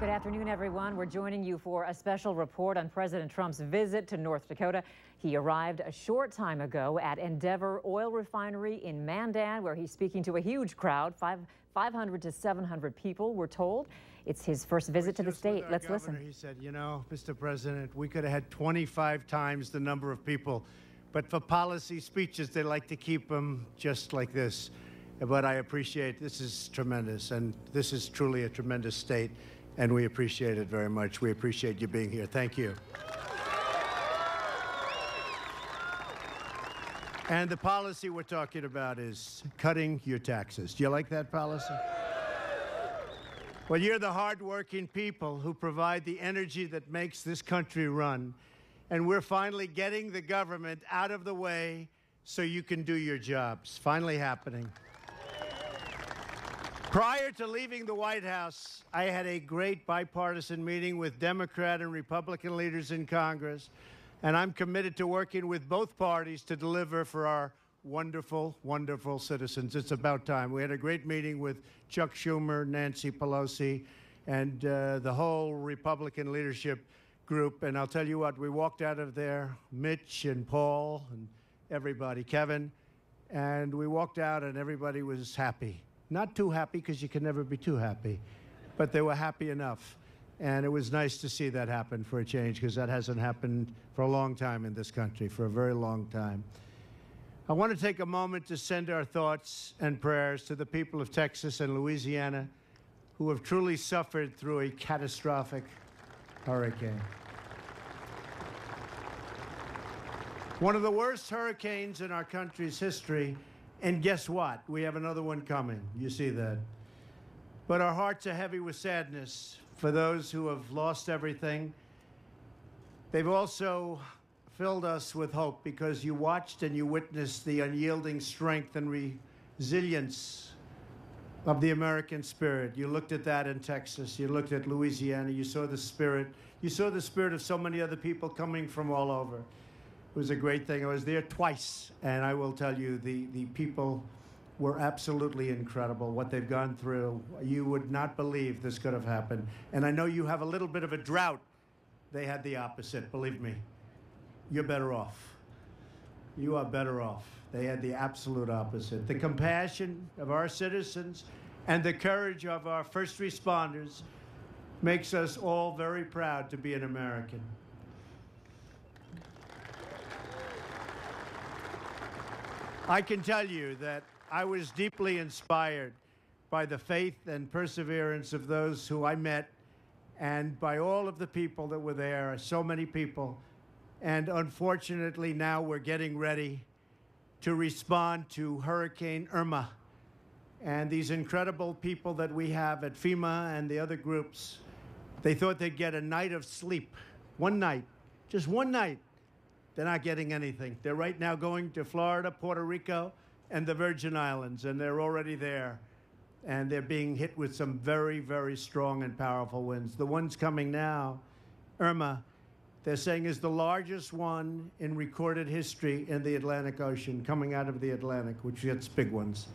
Good afternoon, everyone. We're joining you for a special report on President Trump's visit to North Dakota. He arrived a short time ago at Endeavor Oil Refinery in Mandan, where he's speaking to a huge crowd, 500 to 700 people, we're told. It's his first visit to the state. Let's listen. He said, you know, Mr. President, we could have had 25 times the number of people, but for policy speeches, they like to keep them just like this. But I appreciate, this is tremendous, and this is truly a tremendous state. And we appreciate it very much. We appreciate you being here. Thank you. And the policy we're talking about is cutting your taxes. Do you like that policy? Well, you're the hardworking people who provide the energy that makes this country run. And we're finally getting the government out of the way so you can do your jobs. Finally happening. Prior to leaving the White House, I had a great bipartisan meeting with Democrat and Republican leaders in Congress, and I'm committed to working with both parties to deliver for our wonderful, wonderful citizens. It's about time. We had a great meeting with Chuck Schumer, Nancy Pelosi, and the whole Republican leadership group. And I'll tell you what, we walked out of there, Mitch and Paul and everybody, Kevin, and we walked out and everybody was happy. Not too happy, because you can never be too happy, but they were happy enough. And it was nice to see that happen for a change, because that hasn't happened for a long time in this country, for a very long time. I want to take a moment to send our thoughts and prayers to the people of Texas and Louisiana who have truly suffered through a catastrophic hurricane. One of the worst hurricanes in our country's history. And guess what? We have another one coming. You see that. But our hearts are heavy with sadness for those who have lost everything. They've also filled us with hope, because you watched and you witnessed the unyielding strength and resilience of the American spirit. You looked at that in Texas. You looked at Louisiana. You saw the spirit. You saw the spirit of so many other people coming from all over. It was a great thing. I was there twice, and I will tell you, the people were absolutely incredible, what they've gone through. You would not believe this could have happened. And I know you have a little bit of a drought. They had the opposite, believe me. You're better off. You are better off. They had the absolute opposite. The compassion of our citizens and the courage of our first responders makes us all very proud to be an American. I can tell you that I was deeply inspired by the faith and perseverance of those who I met, and by all of the people that were there, so many people. And unfortunately, now we're getting ready to respond to Hurricane Irma. And these incredible people that we have at FEMA and the other groups, they thought they'd get a night of sleep. One night, just one night. They're not getting anything. They're right now going to Florida, Puerto Rico, and the Virgin Islands, and they're already there. And they're being hit with some very, very strong and powerful winds. The ones coming now, Irma, they're saying is the largest one in recorded history in the Atlantic Ocean, coming out of the Atlantic, which gets big ones.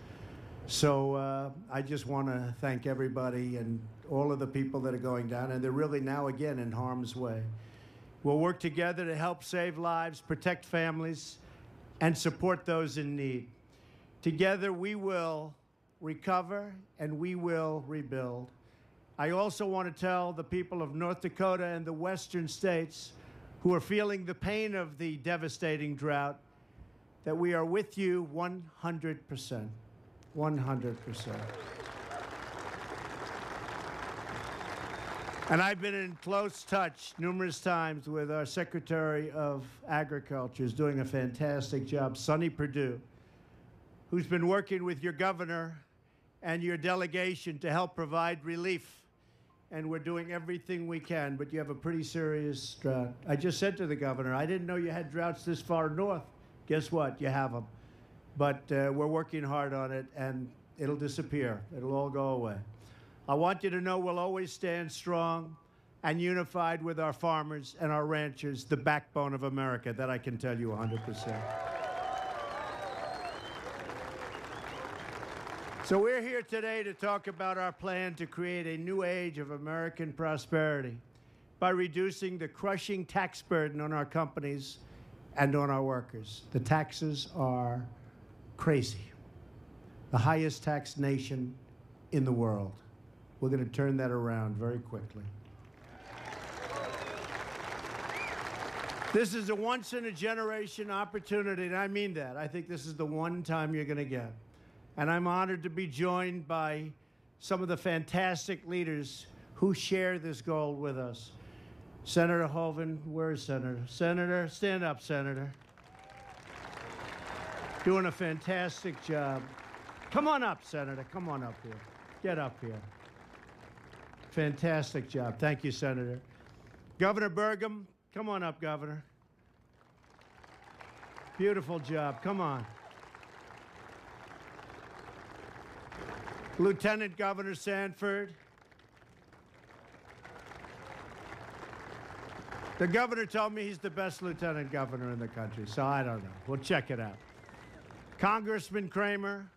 So I just want to thank everybody and all of the people that are going down, and they're really now again in harm's way. We'll work together to help save lives, protect families, and support those in need. Together, we will recover and we will rebuild. I also want to tell the people of North Dakota and the western states who are feeling the pain of the devastating drought that we are with you 100%. 100%. And I've been in close touch numerous times with our Secretary of Agriculture, who's doing a fantastic job, Sonny Perdue, who's been working with your governor and your delegation to help provide relief. And we're doing everything we can, but you have a pretty serious drought. I just said to the governor, I didn't know you had droughts this far north. Guess what? You have them. But we're working hard on it, and it'll disappear. It'll all go away. I want you to know we'll always stand strong and unified with our farmers and our ranchers, the backbone of America. That I can tell you 100%. So we're here today to talk about our plan to create a new age of American prosperity by reducing the crushing tax burden on our companies and on our workers. The taxes are crazy. The highest taxed nation in the world. We're going to turn that around very quickly. This is a once-in-a-generation opportunity, and I mean that. I think this is the one time you're going to get. And I'm honored to be joined by some of the fantastic leaders who share this goal with us. Senator Hoeven, where is Senator? Senator, stand up, Senator. Doing a fantastic job. Come on up, Senator. Come on up here. Get up here. Fantastic job. Thank you, Senator. Governor Burgum, come on up, Governor. Beautiful job. Come on. Lieutenant Governor Sanford. The governor told me he's the best lieutenant governor in the country, so I don't know. We'll check it out. Congressman Kramer.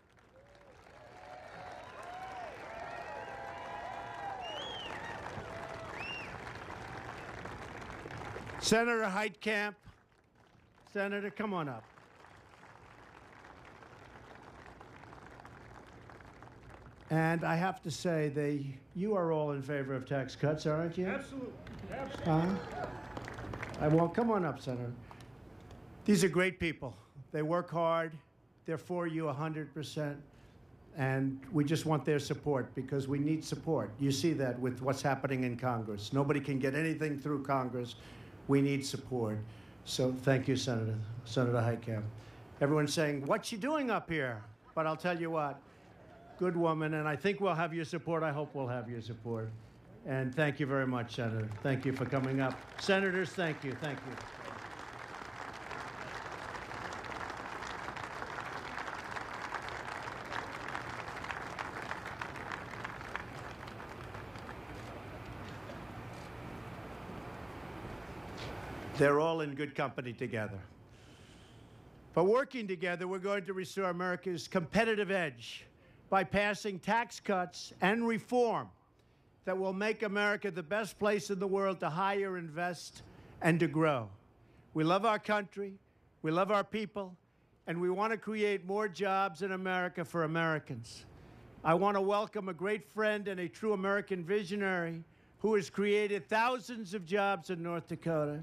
Senator Heitkamp. Senator, come on up. And I have to say, you are all in favor of tax cuts, aren't you? Absolutely. Absolutely. Well, come on up, Senator. These are great people. They work hard. They're for you 100%. And we just want their support because we need support. You see that with what's happening in Congress. Nobody can get anything through Congress. We need support. So thank you, Senator Heitkamp. Everyone's saying, what's she doing up here? But I'll tell you what. Good woman, and I think we'll have your support. I hope we'll have your support. And thank you very much, Senator. Thank you for coming up. Senators, thank you. Thank you. They're all in good company together. But working together, we're going to restore America's competitive edge by passing tax cuts and reform that will make America the best place in the world to hire, invest, and to grow. We love our country, we love our people, and we want to create more jobs in America for Americans. I want to welcome a great friend and a true American visionary who has created thousands of jobs in North Dakota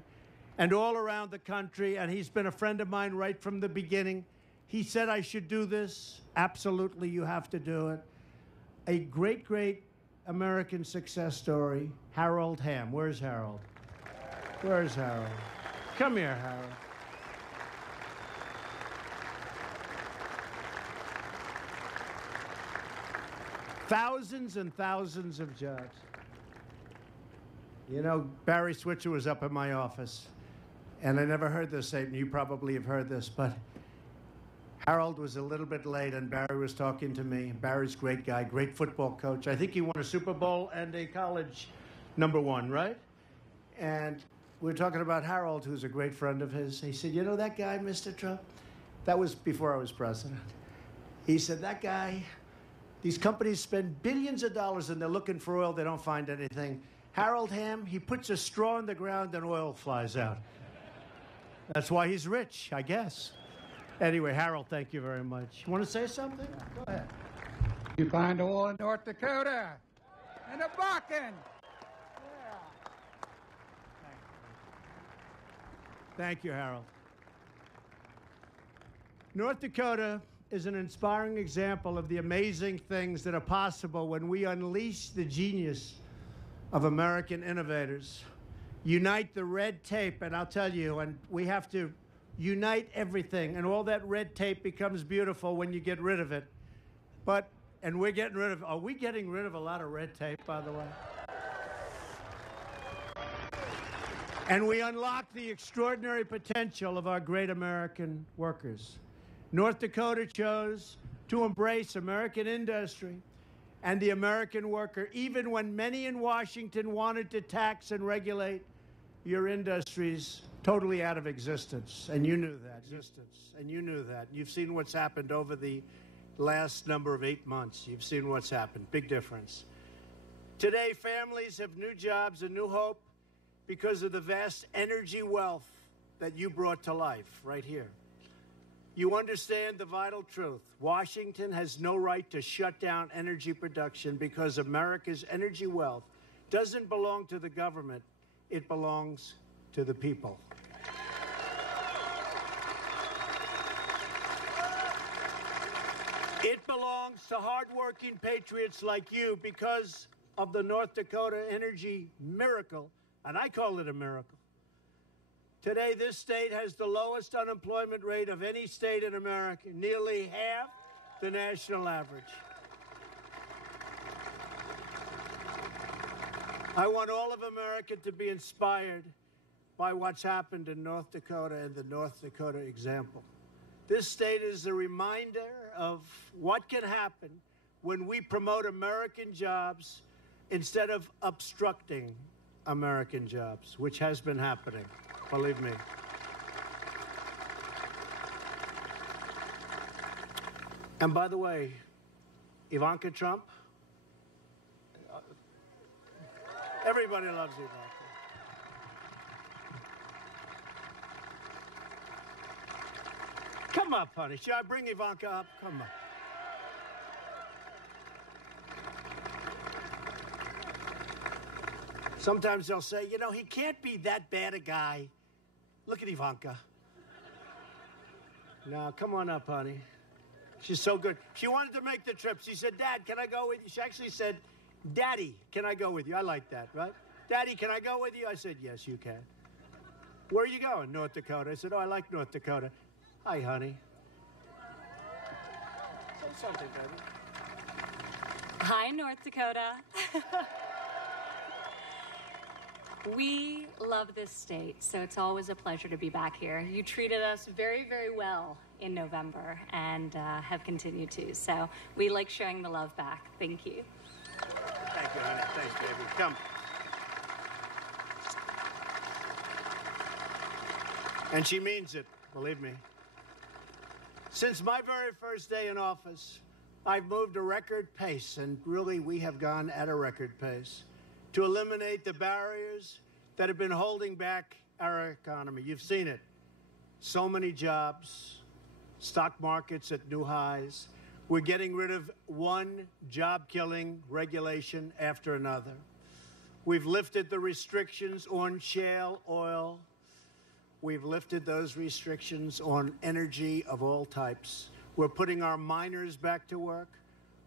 and all around the country, and he's been a friend of mine right from the beginning. He said I should do this. Absolutely, you have to do it. A great, great American success story, Harold Hamm. Where's Harold? Where's Harold? Come here, Harold. Thousands and thousands of jobs. You know, Barry Switzer was up in my office, and I never heard this statement. You probably have heard this, but Harold was a little bit late, and Barry was talking to me. Barry's a great guy, great football coach. I think he won a Super Bowl and a college #1, right? And we were talking about Harold, who's a great friend of his. He said, you know that guy, Mr. Trump? That was before I was president. He said, that guy, these companies spend billions of dollars and they're looking for oil. They don't find anything. Harold Hamm, he puts a straw in the ground and oil flies out. That's why he's rich, I guess. Anyway, Harold, thank you very much. You want to say something? Go ahead. You find oil in North Dakota and the Bakken. Yeah. Thank you, Harold. North Dakota is an inspiring example of the amazing things that are possible when we unleash the genius of American innovators. Unite the red tape, and I'll tell you, and we have to unite everything, and all that red tape becomes beautiful when you get rid of it. And we're getting rid of, are we getting rid of a lot of red tape, by the way? And we unlock the extraordinary potential of our great American workers. North Dakota chose to embrace American industry and the American worker, even when many in Washington wanted to tax and regulate your industries totally out of existence. And you knew that. And you knew that. You've seen what's happened over the last number of 8 months. You've seen what's happened. Big difference. Today, families have new jobs and new hope because of the vast energy wealth that you brought to life right here. You understand the vital truth. Washington has no right to shut down energy production because America's energy wealth doesn't belong to the government. It belongs to the people. It belongs to hardworking patriots like you because of the North Dakota energy miracle, and I call it a miracle. Today, this state has the lowest unemployment rate of any state in America, nearly half the national average. I want all of America to be inspired by what's happened in North Dakota and the North Dakota example. This state is a reminder of what can happen when we promote American jobs instead of obstructing American jobs, which has been happening, believe me. And by the way, Ivanka Trump, everybody loves Ivanka. Come up, honey. Should I bring Ivanka up? Come on. Sometimes they'll say, you know, he can't be that bad a guy. Look at Ivanka. No, come on up, honey. She's so good. She wanted to make the trip. She said, Dad, can I go with you? She actually said, Daddy, can I go with you? I like that, right? Daddy, can I go with you? I said, yes, you can. Where are you going? North Dakota. I said, oh, I like North Dakota. Hi, honey. Say something, baby. Hi, North Dakota. We love this state, so it's always a pleasure to be back here. You treated us very, very well in November and have continued to, so we like showing the love back. Thank you. Thank you, honey. Thanks, baby. Come. And she means it, believe me. Since my very first day in office, I've moved a record pace, and really we have gone at a record pace, to eliminate the barriers that have been holding back our economy. You've seen it. So many jobs, stock markets at new highs. We're getting rid of one job-killing regulation after another. We've lifted the restrictions on shale oil. We've lifted those restrictions on energy of all types. We're putting our miners back to work.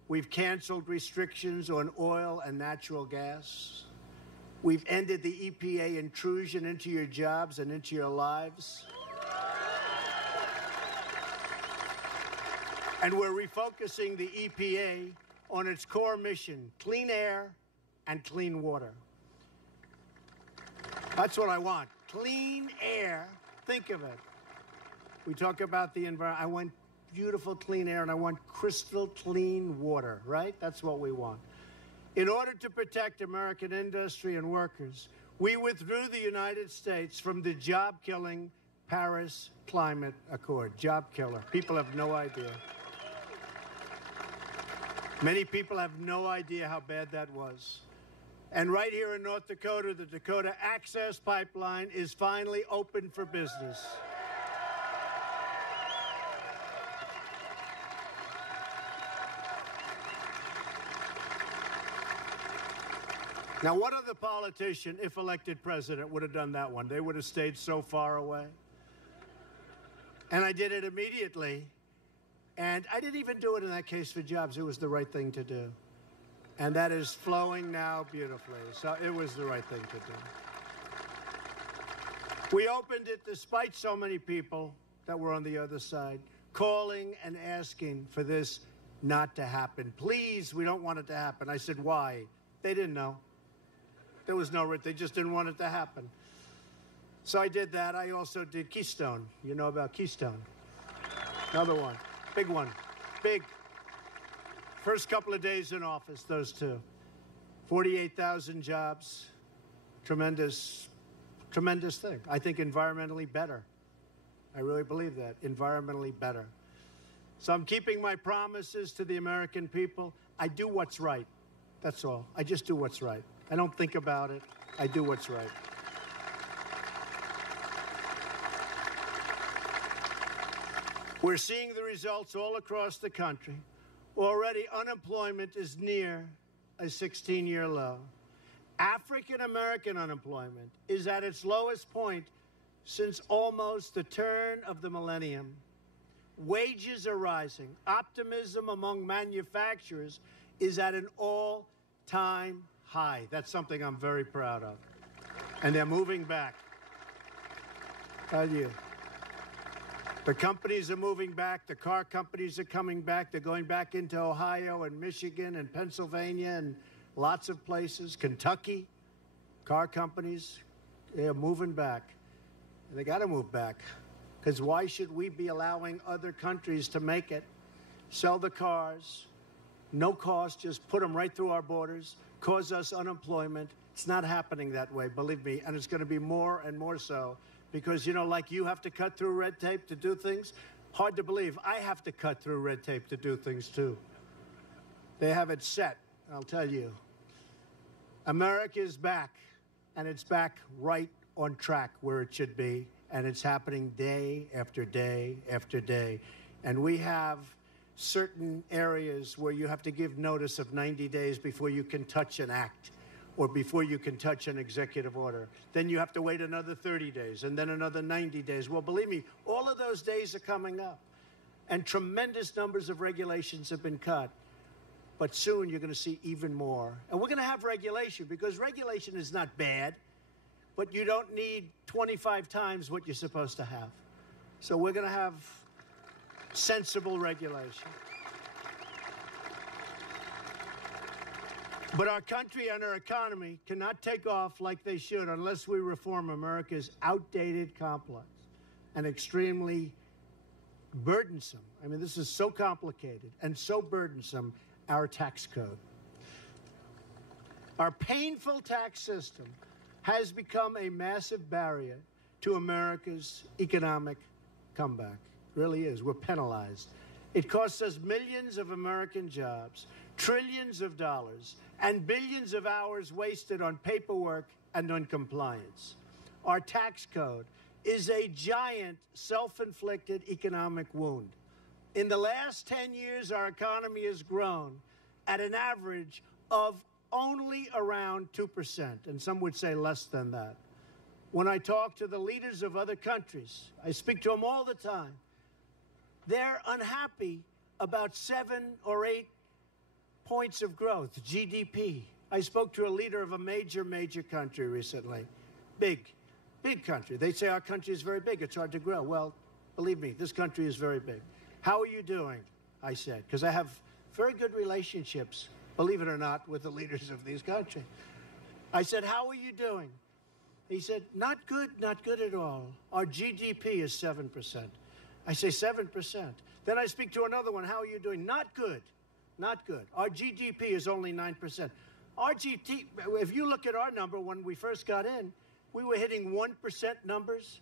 We've canceled restrictions on oil and natural gas. We've ended the EPA intrusion into your jobs and into your lives. And we're refocusing the EPA on its core mission, clean air and clean water. That's what I want. Clean air. Think of it. We talk about the environment. I want beautiful clean air, and I want crystal clean water, right? That's what we want. In order to protect American industry and workers, we withdrew the United States from the job-killing Paris Climate Accord. Job killer. People have no idea. Many people have no idea how bad that was. And right here in North Dakota, the Dakota Access Pipeline is finally open for business. Now, what other politician, if elected president, would have done that one? They would have stayed so far away. And I did it immediately. And I didn't even do it in that case for jobs. It was the right thing to do. And that is flowing now beautifully. So it was the right thing to do. We opened it despite so many people that were on the other side, calling and asking for this not to happen. Please, we don't want it to happen. I said, why? They didn't know. There was no, they just didn't want it to happen. So I did that. I also did Keystone. You know about Keystone. Another one. Big one. Big. First couple of days in office, those two. 48,000 jobs. Tremendous, tremendous thing. I think environmentally better. I really believe that. Environmentally better. So I'm keeping my promises to the American people. I do what's right. That's all. I just do what's right. I don't think about it. I do what's right. We're seeing the results all across the country. Already, unemployment is near a 16-year low. African-American unemployment is at its lowest point since almost the turn of the millennium. Wages are rising. Optimism among manufacturers is at an all-time high. That's something I'm very proud of. And they're moving back. Tell you. The companies are moving back. The car companies are coming back. They're going back into Ohio and Michigan and Pennsylvania and lots of places. Kentucky, car companies, they're moving back. And they got to move back. Because why should we be allowing other countries to make it, sell the cars, no cost, just put them right through our borders, cause us unemployment? It's not happening that way, believe me. And it's going to be more and more so. Because, you know, like you have to cut through red tape to do things, hard to believe. I have to cut through red tape to do things, too. They have it set, I'll tell you. America is back, and it's back right on track where it should be, and it's happening day after day after day. And we have certain areas where you have to give notice of 90 days before you can touch an act, or before you can touch an executive order. Then you have to wait another 30 days, and then another 90 days. Well, believe me, all of those days are coming up. And tremendous numbers of regulations have been cut. But soon you're going to see even more. And we're going to have regulation, because regulation is not bad, but you don't need 25 times what you're supposed to have. So we're going to have sensible regulation. But our country and our economy cannot take off like they should unless we reform America's outdated, complex, and extremely burdensome. I mean, this is so complicated and so burdensome, our tax code. Our painful tax system has become a massive barrier to America's economic comeback. It really is. We're penalized. It costs us millions of American jobs, trillions of dollars, and billions of hours wasted on paperwork and on compliance. Our tax code is a giant self-inflicted economic wound. In the last 10 years, our economy has grown at an average of only around 2%, and some would say less than that. When I talk to the leaders of other countries, I speak to them all the time, they're unhappy about 7 or 8 points of growth, GDP. I spoke to a leader of a major country recently. Big country. They say our country is very big. It's hard to grow. Well, believe me, this country is very big. How are you doing? I said, because I have very good relationships, believe it or not, with the leaders of these countries. I said, how are you doing? He said, not good at all. Our GDP is 7%. I say 7%. Then I speak to another one. How are you doing? Not good. Not good. Our GDP is only 9%. Our GDP, if you look at our number when we first got in, we were hitting 1% numbers,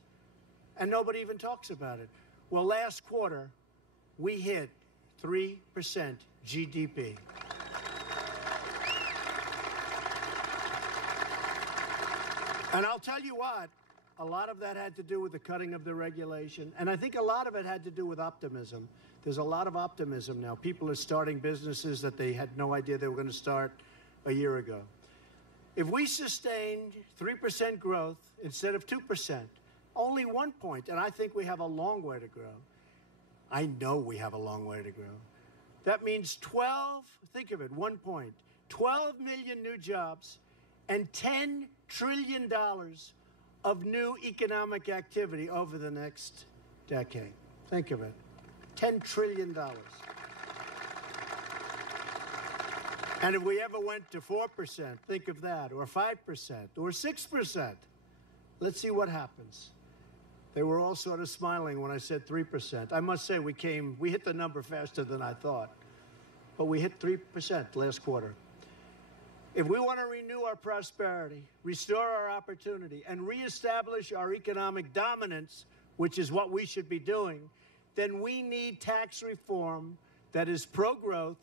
and nobody even talks about it. Well, last quarter, we hit 3% GDP. And I'll tell you what, a lot of that had to do with the cutting of the regulation, and I think a lot of it had to do with optimism. There's a lot of optimism now. People are starting businesses that they had no idea they were going to start a year ago. If we sustained 3% growth instead of 2%, only 1 point, and I think we have a long way to grow. I know we have a long way to grow. That means 12, think of it, 1 point, 12 million new jobs and $10 trillion of new economic activity over the next decade. Think of it. $10 trillion. And if we ever went to 4%, think of that, or 5%, or 6%, let's see what happens. They were all sort of smiling when I said 3%. I must say we hit the number faster than I thought, but we hit 3% last quarter. If we want to renew our prosperity, restore our opportunity, and reestablish our economic dominance, which is what we should be doing, then we need tax reform that is pro-growth,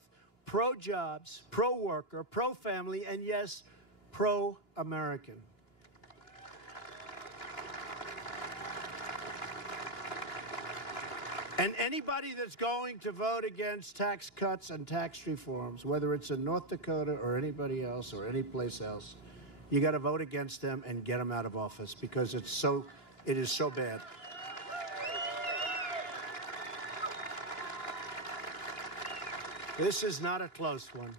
pro-jobs, pro-worker, pro-family, and yes, pro-American. And anybody that's going to vote against tax cuts and tax reforms, whether it's in North Dakota or anybody else or any place else, you got to vote against them and get them out of office because it is so bad. This is not a close one.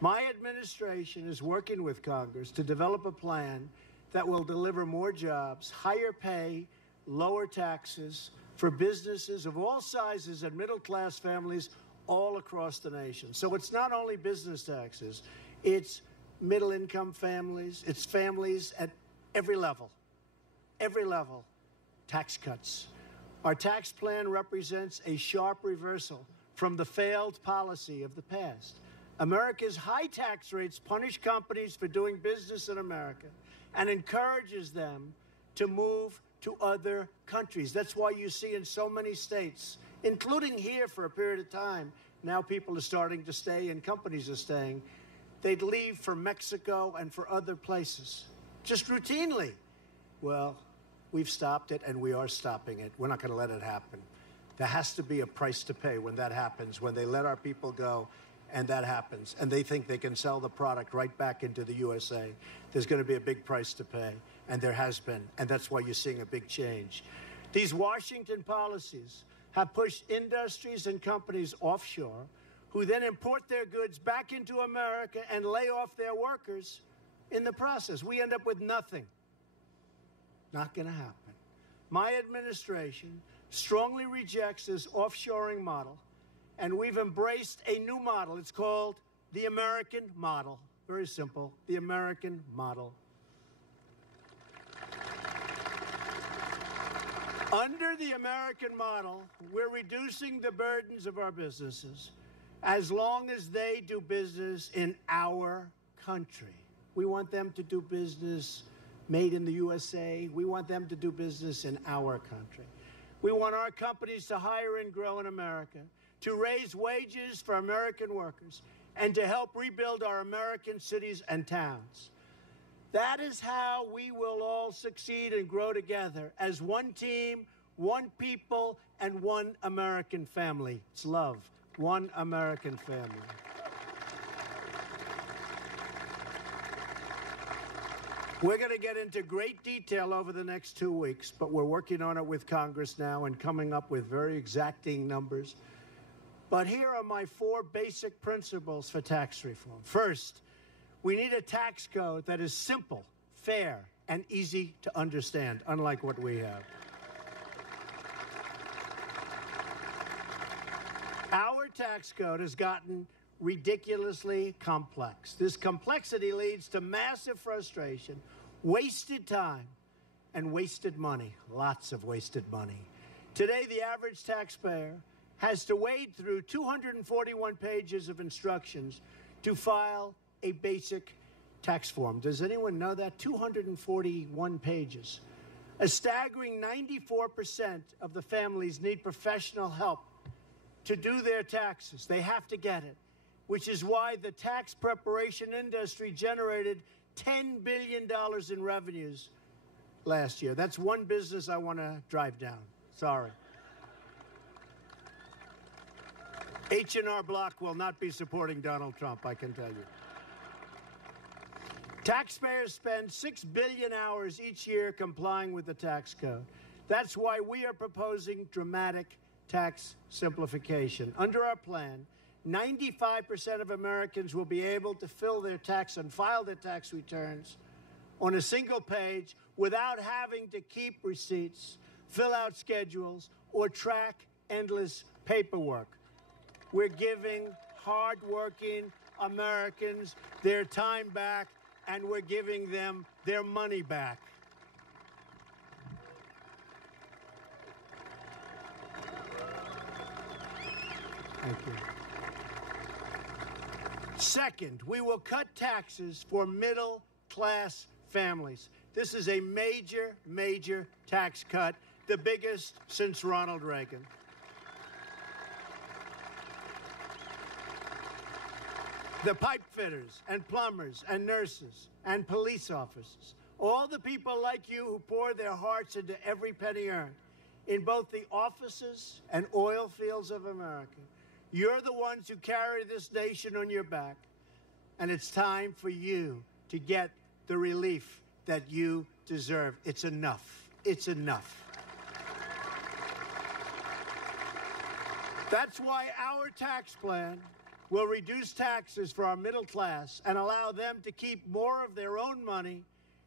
My administration is working with Congress to develop a plan that will deliver more jobs, higher pay, lower taxes for businesses of all sizes and middle-class families all across the nation. So it's not only business taxes, it's middle-income families, it's families at every level, tax cuts. Our tax plan represents a sharp reversal from the failed policy of the past. America's high tax rates punish companies for doing business in America and encourages them to move to other countries. That's why you see in so many states, including here for a period of time, now people are starting to stay and companies are staying. They'd leave for Mexico and for other places, just routinely. Well, we've stopped it and we are stopping it. We're not going to let it happen. There has to be a price to pay when that happens, when they let our people go and that happens, and they think they can sell the product right back into the USA. There's going to be a big price to pay, and there has been, and that's why you're seeing a big change. These Washington policies have pushed industries and companies offshore, who then import their goods back into America and lay off their workers in the process. We end up with nothing. Not going to happen. My administration strongly rejects this offshoring model, and we've embraced a new model. It's called the American model. Very simple, the American model. Under the American model, we're reducing the burdens of our businesses as long as they do business in our country. We want them to do business made in the USA. We want them to do business in our country. We want our companies to hire and grow in America, to raise wages for American workers, and to help rebuild our American cities and towns. That is how we will all succeed and grow together as one team, one people, and one American family. It's love, one American family. We're going to get into great detail over the next 2 weeks, but we're working on it with Congress now and coming up with very exacting numbers. But here are my 4 basic principles for tax reform. First, we need a tax code that is simple, fair, and easy to understand, unlike what we have. Our tax code has gotten ridiculously complex. This complexity leads to massive frustration, wasted time, and wasted money. Lots of wasted money. Today, the average taxpayer has to wade through 241 pages of instructions to file a basic tax form. Does anyone know that? 241 pages. A staggering 94% of the families need professional help to do their taxes. They have to get it, which is why the tax preparation industry generated $10 billion in revenues last year. That's one business I want to drive down. Sorry. H&R Block will not be supporting Donald Trump, I can tell you. Taxpayers spend 6 billion hours each year complying with the tax code. That's why we are proposing dramatic tax simplification. Under our plan, 95% of Americans will be able to fill their tax and file their tax returns on a single page without having to keep receipts, fill out schedules, or track endless paperwork. We're giving hardworking Americans their time back, and we're giving them their money back. Thank you. Second, we will cut taxes for middle-class families. This is a major, major tax cut, the biggest since Ronald Reagan. The pipe fitters and plumbers and nurses and police officers, all the people like you who pour their hearts into every penny earned in both the offices and oil fields of America. You're the ones who carry this nation on your back, and it's time for you to get the relief that you deserve. It's enough. It's enough. That's why our tax plan will reduce taxes for our middle class and allow them to keep more of their own money,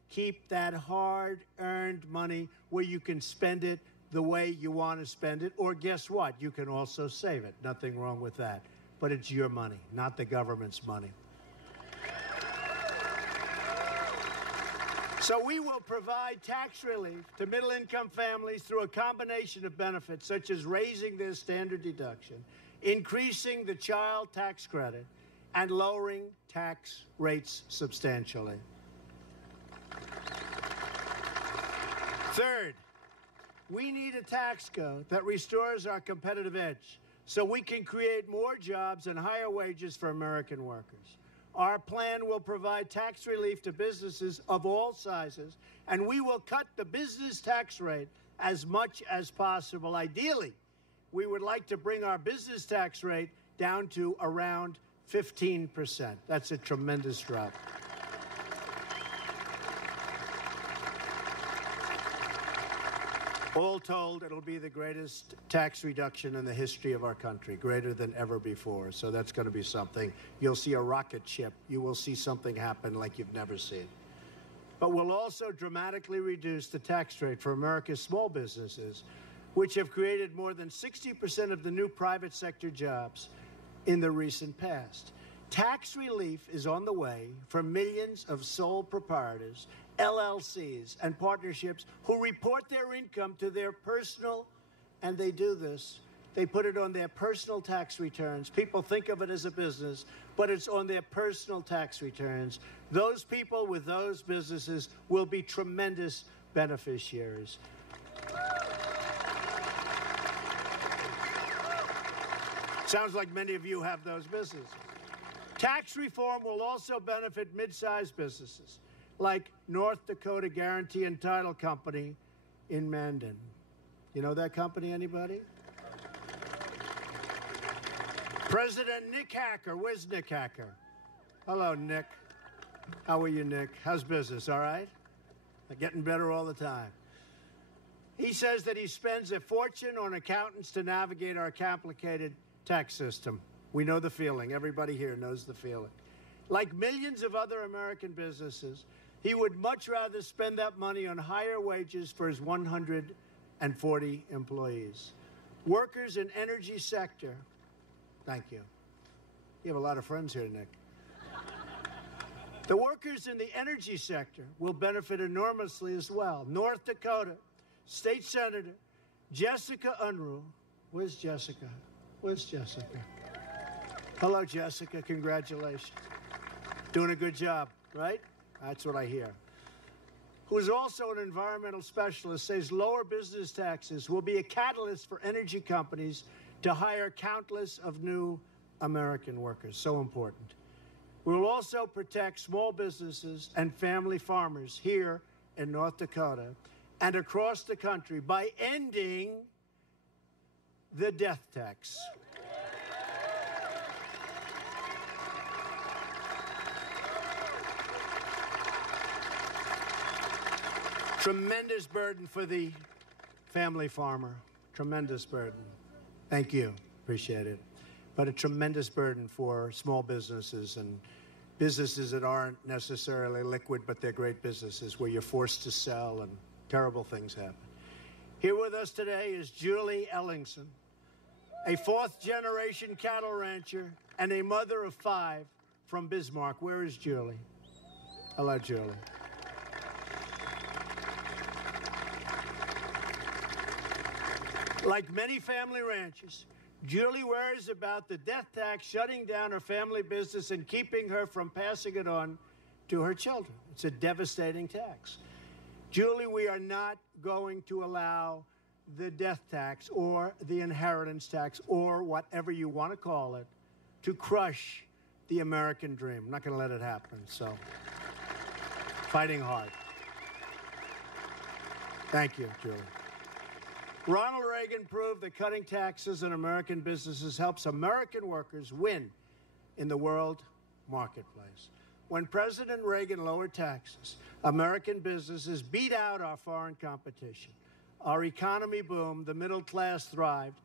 keep that hard-earned money where you can spend it the way you want to spend it, or guess what? You can also save it. Nothing wrong with that. But it's your money, not the government's money. So we will provide tax relief to middle-income families through a combination of benefits, such as raising their standard deduction, increasing the child tax credit, and lowering tax rates substantially. Third, we need a tax code that restores our competitive edge so we can create more jobs and higher wages for American workers. Our plan will provide tax relief to businesses of all sizes, and we will cut the business tax rate as much as possible. Ideally, we would like to bring our business tax rate down to around 15%. That's a tremendous drop. All told, it'll be the greatest tax reduction in the history of our country, greater than ever before. So that's going to be something. You'll see a rocket ship. You will see something happen like you've never seen. But we'll also dramatically reduce the tax rate for America's small businesses, which have created more than 60% of the new private sector jobs in the recent past. Tax relief is on the way for millions of sole proprietors, LLCs, and partnerships who report their income to their personal, and they do this, they put it on their personal tax returns. People think of it as a business, but it's on their personal tax returns. Those people with those businesses will be tremendous beneficiaries. Sounds like many of you have those businesses. Tax reform will also benefit mid-sized businesses like North Dakota Guarantee and Title Company in Mandan. You know that company, anybody? President Nick Hacker. Where's Nick Hacker? Hello, Nick. How are you, Nick? How's business, all right? Getting better all the time. He says that he spends a fortune on accountants to navigate our complicated tax system. We know the feeling. Everybody here knows the feeling. Like millions of other American businesses, he would much rather spend that money on higher wages for his 140 employees. Workers in energy sector, thank you. You have a lot of friends here, Nick. The workers in the energy sector will benefit enormously as well. North Dakota State Senator Jessica Unruh. Where's Jessica? Where's Jessica? Hello, Jessica. Congratulations. Doing a good job, right? That's what I hear. Who is also an environmental specialist, says lower business taxes will be a catalyst for energy companies to hire countless of new American workers. So important. We will also protect small businesses and family farmers here in North Dakota and across the country by ending the death tax. Tremendous burden for the family farmer. Tremendous burden. Thank you. Appreciate it. But a tremendous burden for small businesses and businesses that aren't necessarily liquid, but they're great businesses where you're forced to sell and terrible things happen. Here with us today is Julie Ellingson, a fourth-generation cattle rancher and a mother of 5 from Bismarck. Where is Julie? Hello, Julie. Like many family ranchers, Julie worries about the death tax shutting down her family business and keeping her from passing it on to her children. It's a devastating tax. Julie, we are not going to allow the death tax or the inheritance tax or whatever you want to call it to crush the American dream. I'm not going to let it happen, so fighting hard. Thank you, Julie. Ronald Reagan proved that cutting taxes on American businesses helps American workers win in the world marketplace. When President Reagan lowered taxes, American businesses beat out our foreign competition. Our economy boomed, the middle class thrived,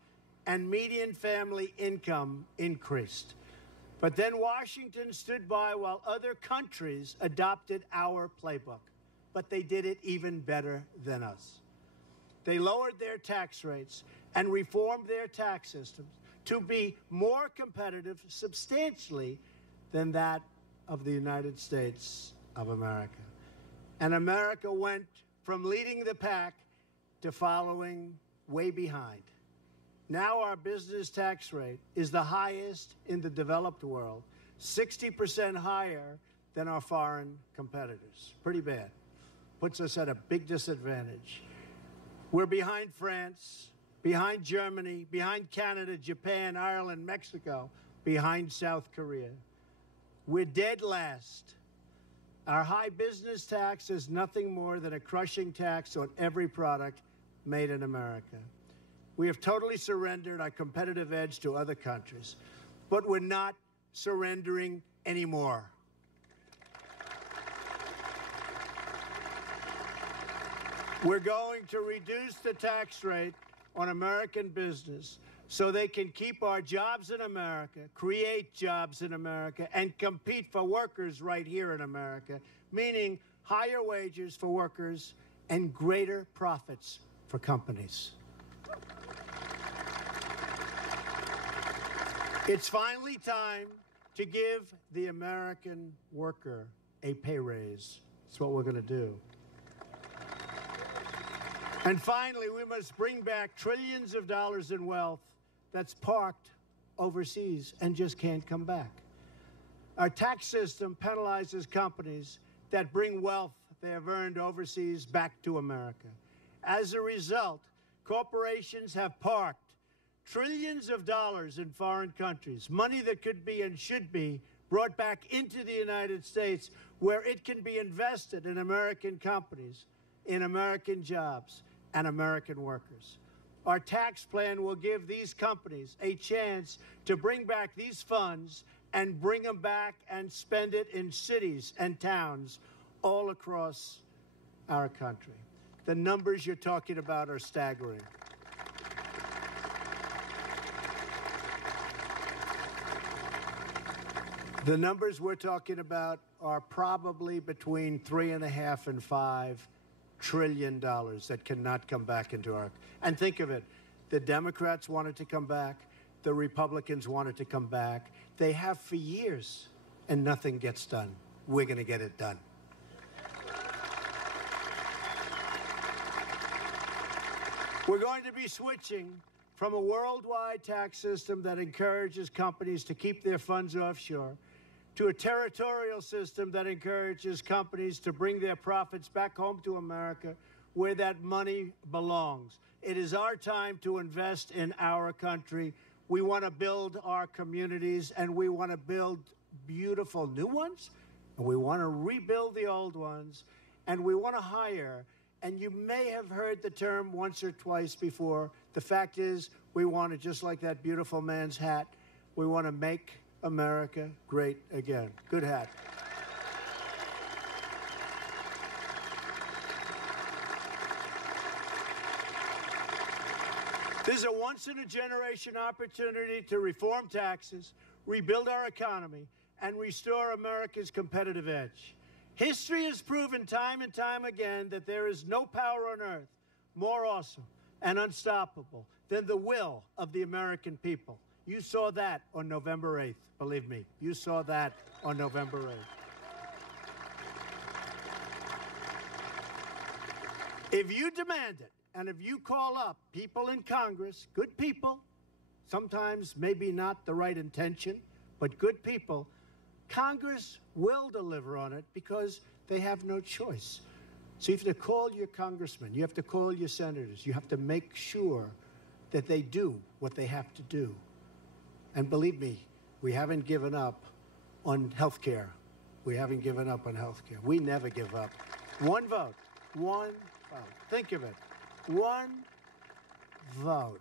and median family income increased. But then Washington stood by while other countries adopted our playbook. But they did it even better than us. They lowered their tax rates and reformed their tax systems to be more competitive substantially than that of the United States of America. And America went from leading the pack to following way behind. Now our business tax rate is the highest in the developed world, 60% higher than our foreign competitors. Pretty bad. Puts us at a big disadvantage. We're behind France, behind Germany, behind Canada, Japan, Ireland, Mexico, behind South Korea. We're dead last. Our high business tax is nothing more than a crushing tax on every product made in America. We have totally surrendered our competitive edge to other countries, but we're not surrendering anymore. We're going to reduce the tax rate on American business so they can keep our jobs in America, create jobs in America, and compete for workers right here in America, meaning higher wages for workers and greater profits for companies. It's finally time to give the American worker a pay raise. That's what we're going to do. And finally, we must bring back trillions of dollars in wealth that's parked overseas and just can't come back. Our tax system penalizes companies that bring wealth they have earned overseas back to America. As a result, corporations have parked trillions of dollars in foreign countries, money that could be and should be brought back into the United States, where it can be invested in American companies, in American jobs, and American workers. Our tax plan will give these companies a chance to bring back these funds and bring them back and spend it in cities and towns all across our country. The numbers you're talking about are staggering. The numbers we're talking about are probably between $3.5 and $5 trillion that cannot come back into our... And think of it, the Democrats wanted to come back, the Republicans wanted to come back. They have for years, and nothing gets done. We're going to get it done. We're going to be switching from a worldwide tax system that encourages companies to keep their funds offshore to a territorial system that encourages companies to bring their profits back home to America where that money belongs. It is our time to invest in our country. We want to build our communities, and we want to build beautiful new ones, and we want to rebuild the old ones, and we want to hire. And you may have heard the term once or twice before. The fact is, we want to, just like that beautiful man's hat, we want to make America great again. Good hat. This is a once-in-a-generation opportunity to reform taxes, rebuild our economy, and restore America's competitive edge. History has proven time and time again that there is no power on earth more awesome and unstoppable than the will of the American people. You saw that on November 8th, believe me. You saw that on November 8th. If you demand it, and if you call up people in Congress, good people, sometimes maybe not the right intention, but good people, Congress will deliver on it because they have no choice. So you have to call your congressmen, you have to call your senators, you have to make sure that they do what they have to do. And believe me, we haven't given up on health care. We haven't given up on health care. We never give up. One vote. One vote. Think of it. One vote.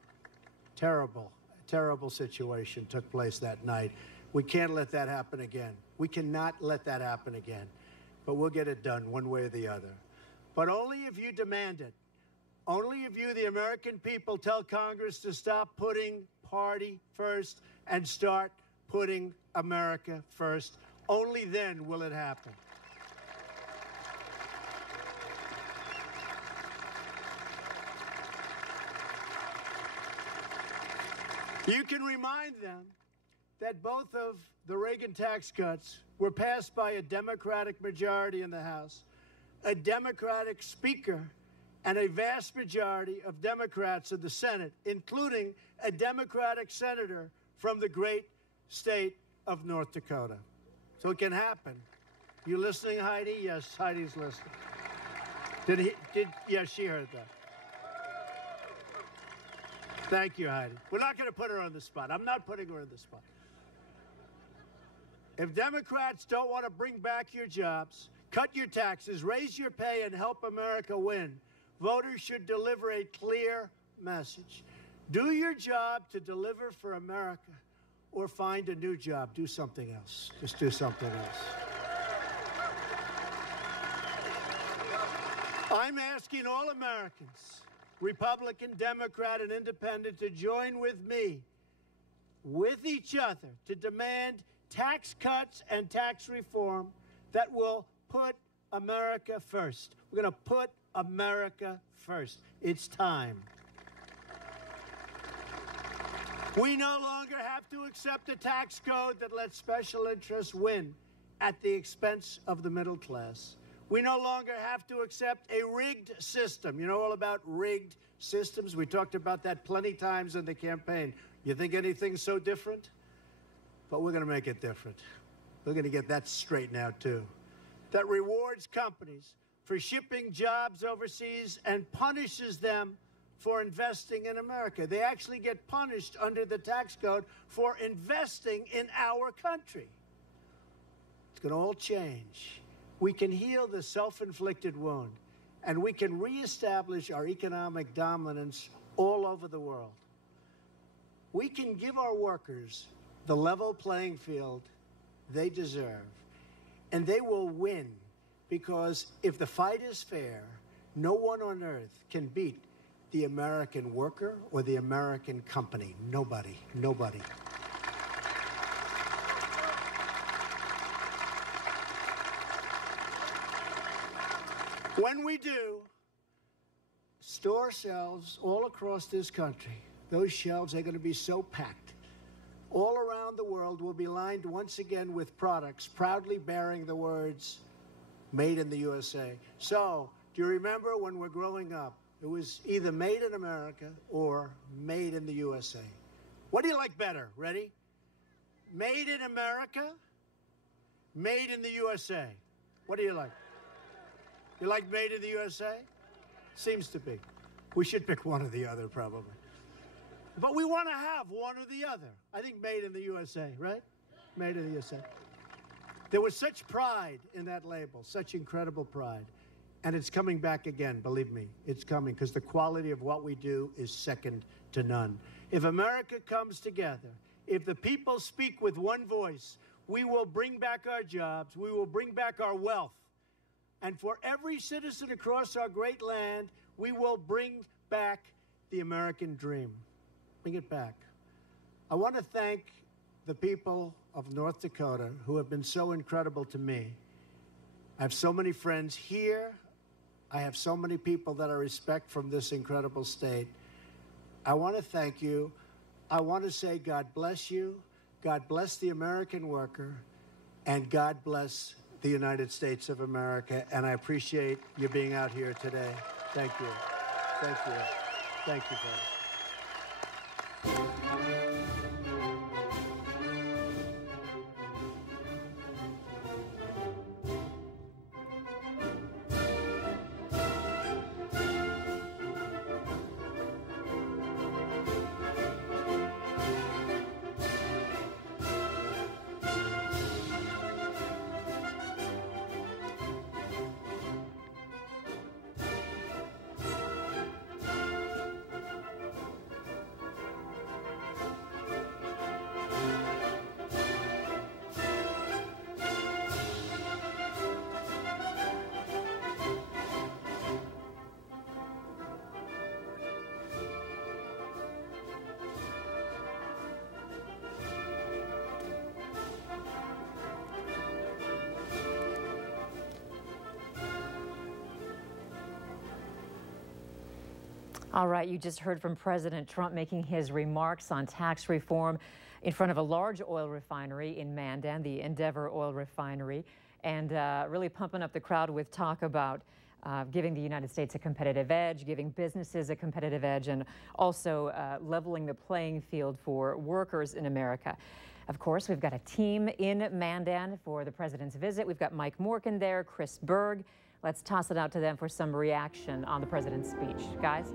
Terrible, terrible situation took place that night. We can't let that happen again. We cannot let that happen again. But we'll get it done one way or the other. But only if you demand it. Only if you, the American people, tell Congress to stop putting party first and start putting America first. Only then will it happen. You can remind them that both of the Reagan tax cuts were passed by a Democratic majority in the House, a Democratic Speaker, and a vast majority of Democrats in the Senate, including a Democratic senator from the great state of North Dakota. So it can happen. You listening, Heidi? Yes, Heidi's listening. Yes, she heard that. Thank you, Heidi. We're not going to put her on the spot. I'm not putting her on the spot. If Democrats don't want to bring back your jobs, cut your taxes, raise your pay, and help America win, voters should deliver a clear message. Do your job to deliver for America, or find a new job. Do something else. Just do something else. I'm asking all Americans, Republican, Democrat, and Independent, to join with me, with each other, to demand tax cuts and tax reform that will put America first. We're going to put America first. It's time. We no longer have to accept a tax code that lets special interests win at the expense of the middle class. We no longer have to accept a rigged system. You know all about rigged systems? We talked about that plenty times in the campaign. You think anything's so different? But we're going to make it different. We're going to get that straightened out, too. That rewards companies for shipping jobs overseas and punishes them for investing in America. They actually get punished under the tax code for investing in our country. It's going to all change. We can heal the self-inflicted wound, and we can reestablish our economic dominance all over the world. We can give our workers the level playing field they deserve, and they will win, because if the fight is fair, no one on earth can beat the American worker or the American company. Nobody, nobody. When we do, store shelves all across this country, those shelves are going to be so packed. All around the world will be lined once again with products proudly bearing the words, "Made in the USA." So, do you remember when we're growing up, it was either made in America or made in the USA? What do you like better? Ready? Made in America, made in the USA. What do you like? You like made in the USA? Seems to be. We should pick one or the other, probably. But we want to have one or the other. I think made in the USA, right? Made in the USA. There was such pride in that label, such incredible pride. And it's coming back again, believe me. It's coming, because the quality of what we do is second to none. If America comes together, if the people speak with one voice, we will bring back our jobs, we will bring back our wealth. And for every citizen across our great land, we will bring back the American dream. Bring it back. I want to thank the people of North Dakota who have been so incredible to me. I have so many friends here. I have so many people that I respect from this incredible state. I want to thank you. I want to say God bless you. God bless the American worker. And God bless the United States of America. And I appreciate you being out here today. Thank you. Thank you. Thank you, folks. All right, you just heard from President Trump making his remarks on tax reform in front of a large oil refinery in Mandan, the Endeavor oil refinery, and really pumping up the crowd with talk about giving the United States a competitive edge, giving businesses a competitive edge, and also leveling the playing field for workers in America. Of course, we've got a team in Mandan for the president's visit. We've got Mike Morgan there, Chris Berg. Let's toss it out to them for some reaction on the president's speech. Guys?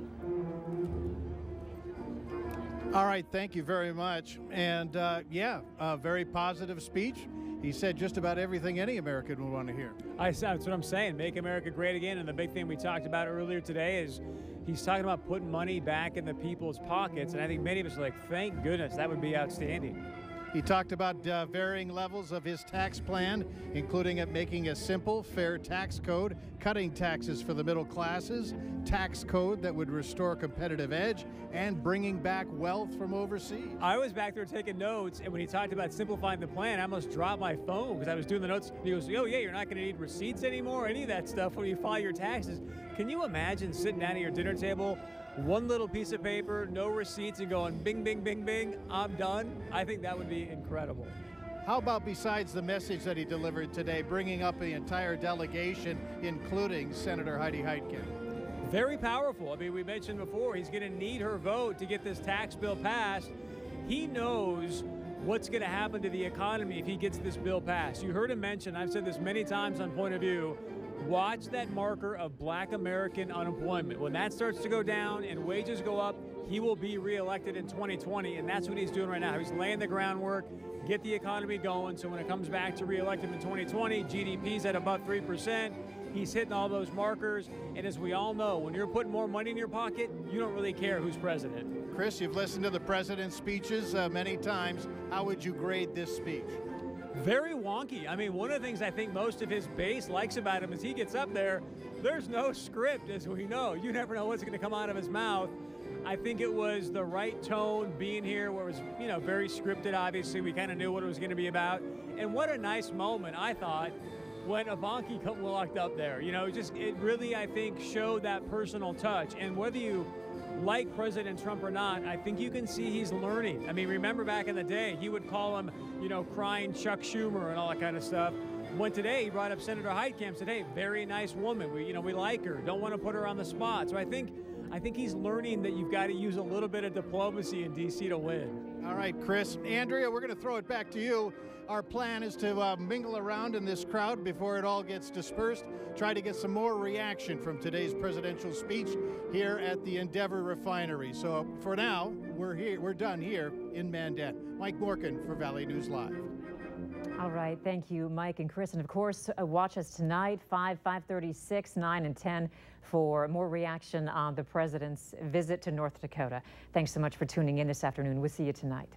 All right, thank you very much. And yeah, a very positive speech. He said just about everything any American would want to hear. That's what I'm saying. Make America great again. And the big thing we talked about earlier today is he's talking about putting money back in the people's pockets. And I think many of us are like, thank goodness, that would be outstanding. He talked about varying levels of his tax plan, including it making a simple, fair tax code, cutting taxes for the middle classes, tax code that would restore competitive edge, and bringing back wealth from overseas. I was back there taking notes, and when he talked about simplifying the plan, I almost dropped my phone because I was doing the notes. He goes, oh yeah, you're not going to need receipts anymore, any of that stuff when you file your taxes. Can you imagine sitting down at your dinner table, one little piece of paper, no receipts, and going bing, bing, bing, bing, I'm done? I think that would be incredible. How about besides the message that he delivered today, bringing up the entire delegation, including Senator Heidi Heitkamp? Very powerful. I mean, we mentioned before, he's going to need her vote to get this tax bill passed. He knows what's going to happen to the economy if he gets this bill passed. You heard him mention, I've said this many times on Point of View, watch that marker of Black American unemployment. When that starts to go down and wages go up, he will be reelected in 2020, and that's what he's doing right now. He's laying the groundwork, get the economy going, so when it comes back to reelect him in 2020, GDP's at about 3%. He's hitting all those markers, and as we all know, when you're putting more money in your pocket, you don't really care who's president. Chris, you've listened to the president's speeches many times. How would you grade this speech? Very wonky. I mean, one of the things I think most of his base likes about him is he gets up there, there's no script, as we know. You never know what's going to come out of his mouth. I think it was the right tone being here where it was, you know, very scripted, obviously. We kind of knew what it was going to be about. And what a nice moment, I thought, when Ivanka walked up there. You know, it really, I think, showed that personal touch. And whether you like President Trump or not, I think you can see he's learning. I mean, remember back in the day, he would call him, you know, crying Chuck Schumer and all that kind of stuff. When today he brought up Senator Heitkamp, said, hey, very nice woman. We like her. Don't want to put her on the spot. So I think he's learning that you've got to use a little bit of diplomacy in D.C. to win. All right, Chris. Andrea, we're going to throw it back to you. Our plan is to mingle around in this crowd before it all gets dispersed, try to get some more reaction from today's presidential speech here at the Endeavor Refinery. So for now, we're done here in Mandan. Mike Morgan for Valley News Live. All right, thank you, Mike and Chris. And of course, watch us tonight, 5:36, 9, and 10 for more reaction on the president's visit to North Dakota. Thanks so much for tuning in this afternoon. We'll see you tonight.